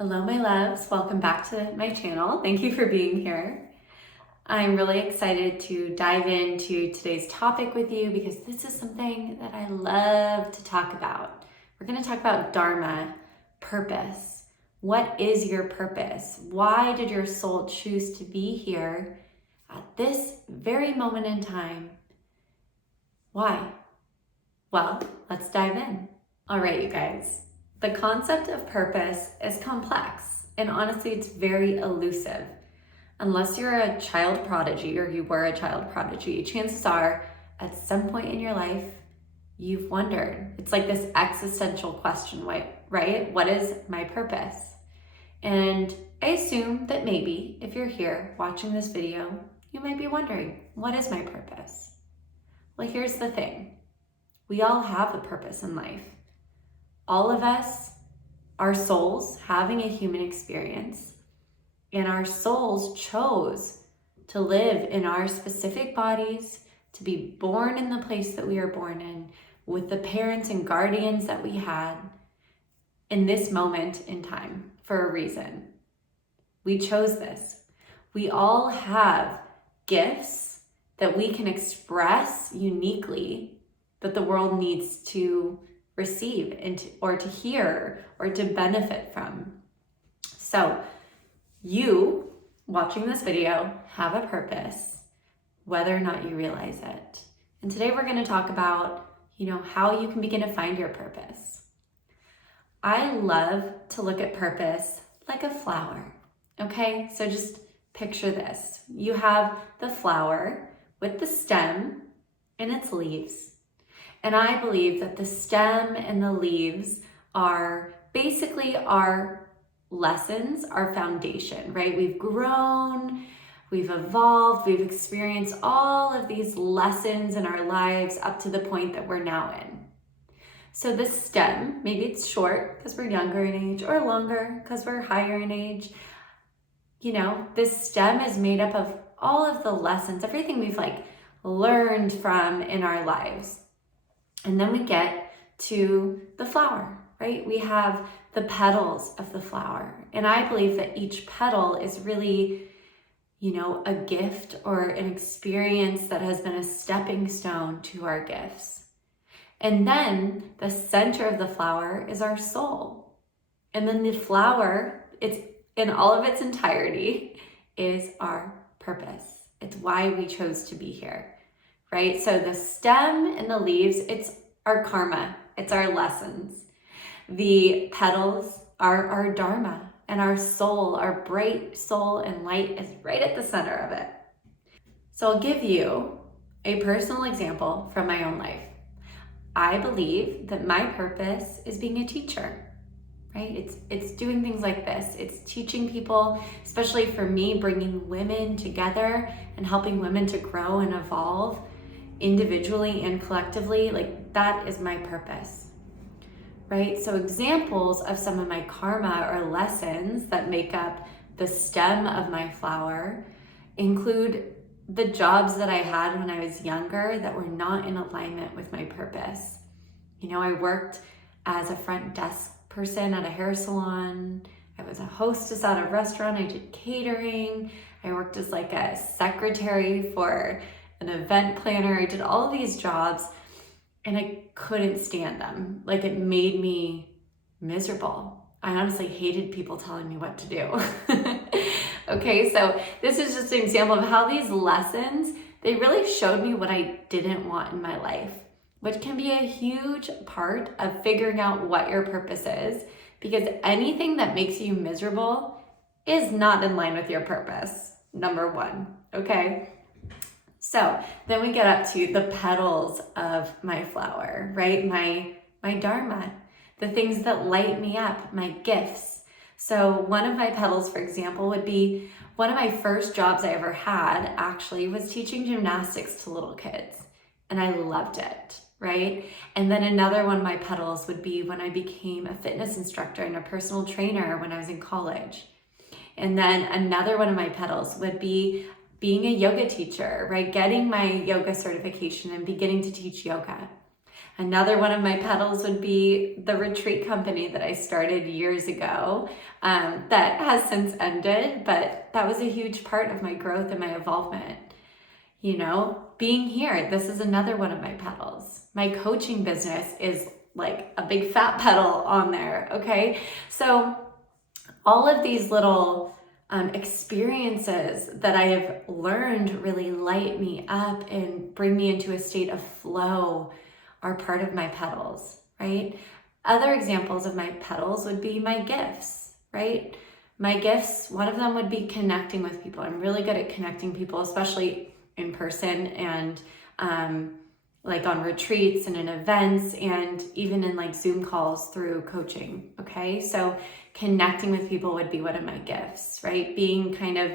Hello, my loves. Welcome back to my channel. Thank you for being here. I'm really excited to dive into today's topic with you because this is something that I love to talk about. We're going to talk about Dharma, purpose. What is your purpose? Why did your soul choose to be here at this very moment in time? Why? Well, let's dive in. All right, you guys. The concept of purpose is complex, and honestly, it's very elusive. Unless you're a child prodigy or you were a child prodigy, chances are at some point in your life, you've wondered. It's like this existential question, right? What is my purpose? And I assume that maybe if you're here watching this video, you might be wondering, what is my purpose? Well, here's the thing. We all have a purpose in life. All of us, our souls having a human experience, and our souls chose to live in our specific bodies, to be born in the place that we are born in, with the parents and guardians that we had in this moment in time for a reason. We chose this. We all have gifts that we can express uniquely that the world needs to receive or to hear or to benefit from. So you watching this video have a purpose, whether or not you realize it. And today we're going to talk about, how you can begin to find your purpose. I love to look at purpose like a flower. Okay, so just picture this. You have the flower with the stem and its leaves. And I believe that the stem and the leaves are basically our lessons, our foundation, right? We've grown, we've evolved, we've experienced all of these lessons in our lives up to the point that we're now in. So the stem, maybe it's short because we're younger in age or longer because we're higher in age. This stem is made up of all of the lessons, everything we've learned from in our lives. And then we get to the flower, right? We have the petals of the flower. And I believe that each petal is really, a gift or an experience that has been a stepping stone to our gifts. And then the center of the flower is our soul. And then the flower, it's in all of its entirety, is our purpose. It's why we chose to be here. Right? So the stem and the leaves, it's our karma, it's our lessons. The petals are our dharma, and our soul, our bright soul and light is right at the center of it. So I'll give you a personal example from my own life. I believe that my purpose is being a teacher. Right? It's doing things like this. It's teaching people, especially for me, bringing women together and helping women to grow and evolve individually and collectively. That is my purpose, right? So examples of some of my karma or lessons that make up the stem of my flower include the jobs that I had when I was younger that were not in alignment with my purpose. I worked as a front desk person at a hair salon. I was a hostess at a restaurant. I did catering. I worked as a secretary for an event planner. I did all of these jobs and I couldn't stand them. It made me miserable. I honestly hated people telling me what to do. Okay, so this is just an example of how these lessons, they really showed me what I didn't want in my life, which can be a huge part of figuring out what your purpose is, because anything that makes you miserable is not in line with your purpose, number one, okay? So then we get up to the petals of my flower, right? My dharma, the things that light me up, my gifts. So one of my petals, for example, would be one of my first jobs I ever had actually was teaching gymnastics to little kids. And I loved it, right? And then another one of my petals would be when I became a fitness instructor and a personal trainer when I was in college. And then another one of my petals would be being a yoga teacher, right? Getting my yoga certification and beginning to teach yoga. Another one of my petals would be the retreat company that I started years ago, that has since ended, but that was a huge part of my growth and my involvement. You know, being here, this is another one of my petals. My coaching business is like a big fat petal on there, okay? So all of these little experiences that I have learned really light me up and bring me into a state of flow are part of my petals, right? Other examples of my petals would be my gifts, right? My gifts, one of them would be connecting with people. I'm really good at connecting people, especially in person and like on retreats and in events and even in like Zoom calls through coaching, okay? So connecting with people would be one of my gifts, right? Being kind of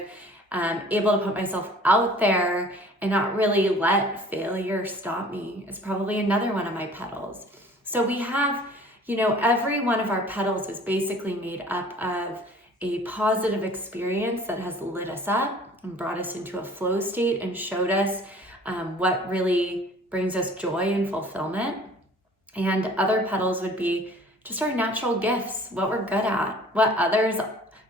able to put myself out there and not really let failure stop me is probably another one of my petals. So we have, you know, every one of our petals is basically made up of a positive experience that has lit us up and brought us into a flow state and showed us what really brings us joy and fulfillment. And other petals would be just our natural gifts, what we're good at, what others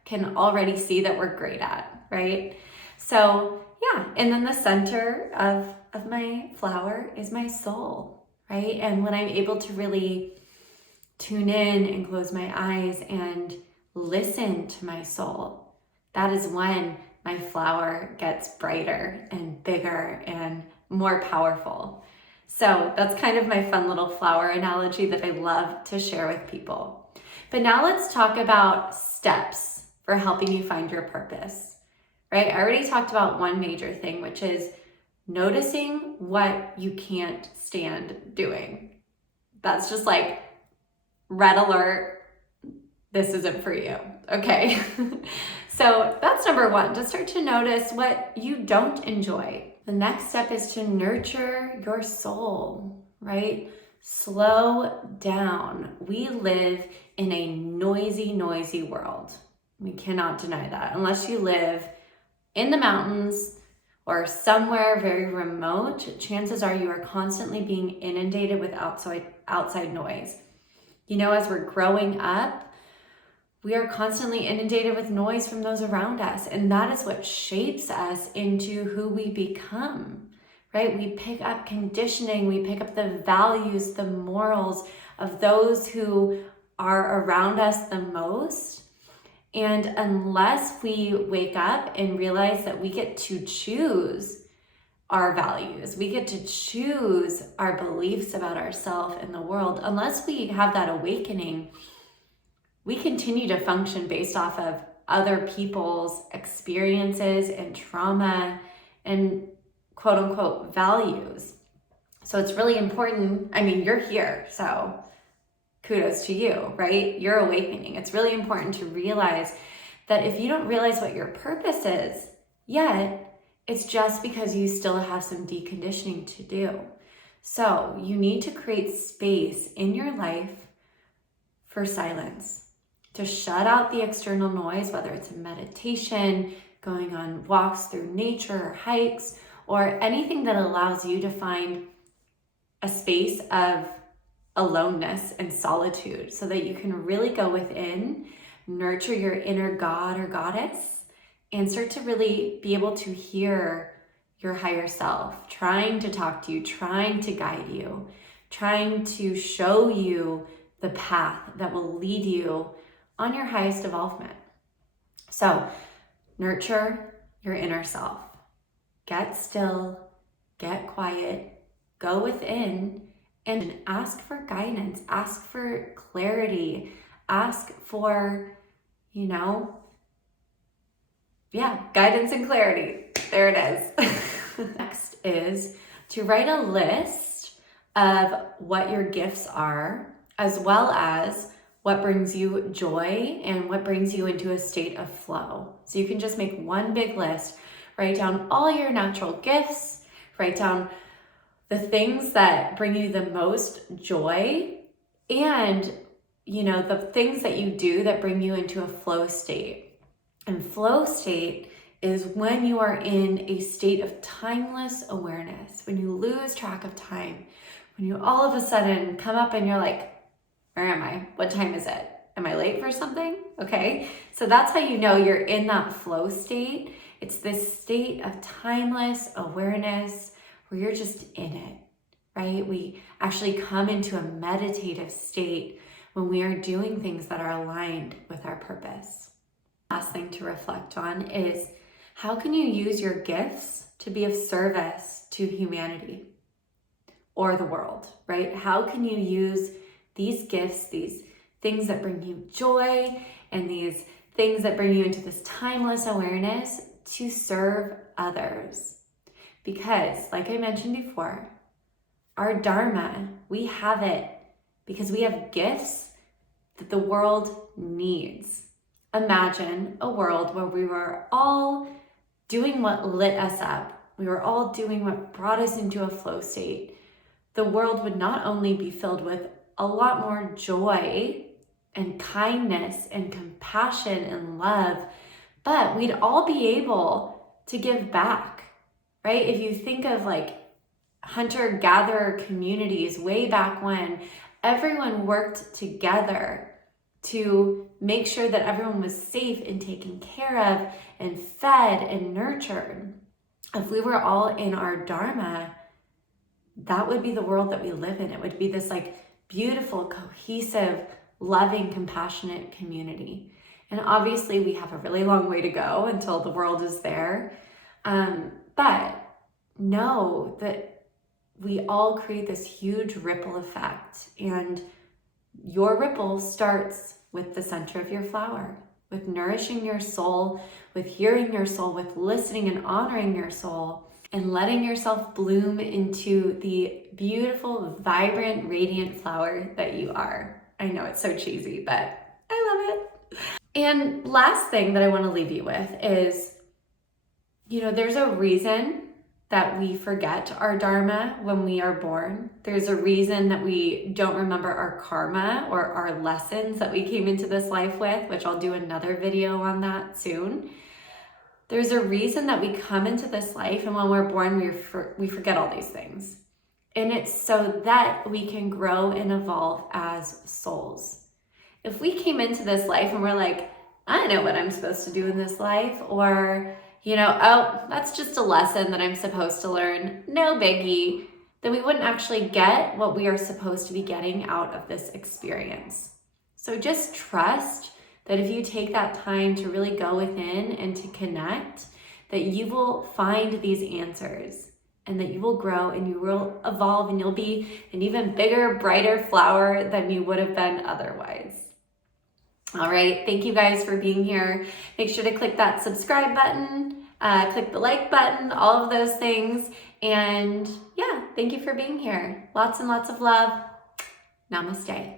can already see that we're great at, right? So yeah, and then the center of my flower is my soul, right? And when I'm able to really tune in and close my eyes and listen to my soul, that is when my flower gets brighter and bigger and more powerful. So that's kind of my fun little flower analogy that I love to share with people. But now let's talk about steps for helping you find your purpose, right? I already talked about one major thing, which is noticing what you can't stand doing. That's just like red alert, this isn't for you, okay? So that's number one, to start to notice what you don't enjoy. The next step is to nurture your soul, right? Slow down. We live in a noisy world. We cannot deny that. Unless you live in the mountains or somewhere very remote, chances are you are constantly being inundated with outside noise. You know, as we're growing up, we are constantly inundated with noise from those around us, and that is what shapes us into who we become, right? We pick up conditioning, we pick up the values, the morals of those who are around us the most. And unless we wake up and realize that we get to choose our values, we get to choose our beliefs about ourselves and the world, unless we have that awakening, we continue to function based off of other people's experiences and trauma and quote unquote values. So it's really important. I mean, you're here, so kudos to you, right? You're awakening. It's really important to realize that if you don't realize what your purpose is yet, it's just because you still have some deconditioning to do. So you need to create space in your life for silence, to shut out the external noise, whether it's a meditation, going on walks through nature or hikes, or anything that allows you to find a space of aloneness and solitude so that you can really go within, nurture your inner god or goddess, and start to really be able to hear your higher self, trying to talk to you, trying to guide you, trying to show you the path that will lead you on your highest evolvement. So nurture your inner self. Get still, get quiet, go within and ask for guidance, ask for clarity, ask for, guidance and clarity. There it is. Next is to write a list of what your gifts are, as well as what brings you joy and what brings you into a state of flow. So you can just make one big list, write down all your natural gifts, write down the things that bring you the most joy, and the things that you do that bring you into a flow state. And flow state is when you are in a state of timeless awareness, when you lose track of time, when you all of a sudden come up and you're like, where am I? What time is it? Am I late for something? Okay, so that's how you know you're in that flow state. It's this state of timeless awareness where you're just in it, right? We actually come into a meditative state when we are doing things that are aligned with our purpose. Last thing to reflect on is, how can you use your gifts to be of service to humanity or the world, right? How can you use these gifts, these things that bring you joy and these things that bring you into this timeless awareness to serve others? Because, like I mentioned before, our Dharma, we have it because we have gifts that the world needs. Imagine a world where we were all doing what lit us up. We were all doing what brought us into a flow state. The world would not only be filled with a lot more joy and kindness and compassion and love, but we'd all be able to give back, right? If you think of like hunter-gatherer communities way back when, everyone worked together to make sure that everyone was safe and taken care of and fed and nurtured. If we were all in our Dharma, that would be the world that we live in. It would be this like beautiful, cohesive, loving, compassionate community. And obviously we have a really long way to go until the world is there. But know that we all create this huge ripple effect, and your ripple starts with the center of your flower, with nourishing your soul, with hearing your soul, with listening and honoring your soul, and letting yourself bloom into the beautiful, vibrant, radiant flower that you are. I know it's so cheesy, but I love it. And last thing that I want to leave you with is, there's a reason that we forget our Dharma when we are born. There's a reason that we don't remember our karma or our lessons that we came into this life with, which I'll do another video on that soon. There's a reason that we come into this life, and when we're born, we forget all these things. And it's so that we can grow and evolve as souls. If we came into this life and we're like, I know what I'm supposed to do in this life, or oh, that's just a lesson that I'm supposed to learn, no biggie, then we wouldn't actually get what we are supposed to be getting out of this experience. So just trust that if you take that time to really go within and to connect, that you will find these answers, and that you will grow and you will evolve, and you'll be an even bigger, brighter flower than you would have been otherwise. All right, thank you guys for being here. Make sure to click that subscribe button, click the like button, all of those things. And yeah, thank you for being here. Lots and lots of love. Namaste.